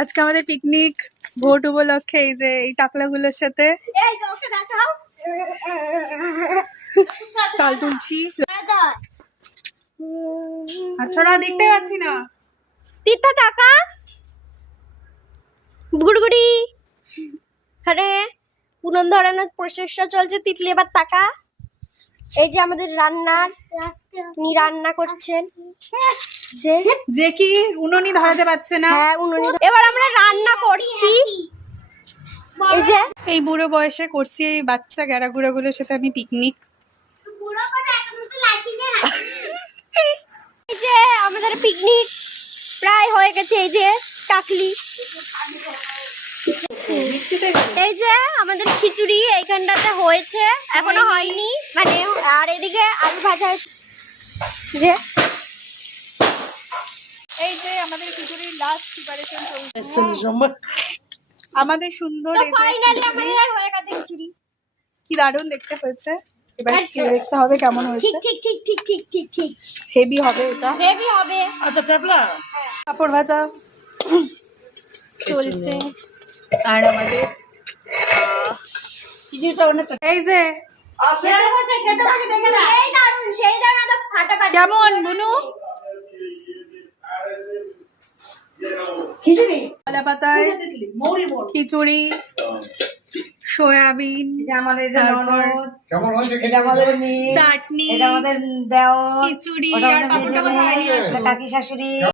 আজকে আমাদের picnic vote উপলক্ষে এই যে এই টাকলাগুলোর সাথে চাল তুলছি। আচ্ছা দেখতে পাচ্ছি না তিতা টাকা গুড়গুড়ি আরে পুনন ধরানোর প্রচেষ্টা চলছে। তিতলি এবার টাকা এই যে আমাদের রান্নার উনি রান্না করছেন যে কি উনুনি ধরাতে পারছে না। হ্যাঁ উনুনি। এবার আমরা রান্না করছি এই যে এই বুড়ো বয়সে করছি এই বাচ্চা গ্যাড়াগুড়াগুলোর সাথে আমি পিকনিক। এই যে আমাদের পিকনিক প্রায় হয়ে গেছে। এই যে টাকলি এই যে আমাদের খিচুড়ি এইখানটাতে হয়েছে এখনো হয়নি মানে। আর এদিকে আলু ভাজা যে এই যে আমাদের খিচুড়ির লাস্ট প্রিপারেশন চলছে। আমাদের সুন্দর এই যে ফাইনালি আমাদের হয়ে গেছে খিচুড়ি। কি দারুণ দেখতে হয়েছে। এবার খেয়ে দেখতে হবে কেমন হয়েছে। ঠিক ঠিক ঠিক ঠিক ঠিক ঠিক ঠিক হেভি হবে এটা। হেভি হবে। আচ্ছা টাপলা পাপড় ভাজা চলছে। আর আমাদের খিচুড়িটা অনেকটা এই যে সেই দারুণ তো ফাটাফাটি। কেমন বুনু খিচুড়ি কলা পাতায় মৌরি বড় খিচুড়ি সয়াবিন এটা আমাদের তারপর এটা আমাদের মেয়ে, চাটনি এটা আমাদের দেওর, খিচুড়ি ওটা আর আমাদের পাপড়টা মেজো কোথায় মেয়ে, নিয়ে আসো? এটা কাকি শাশুড়ি।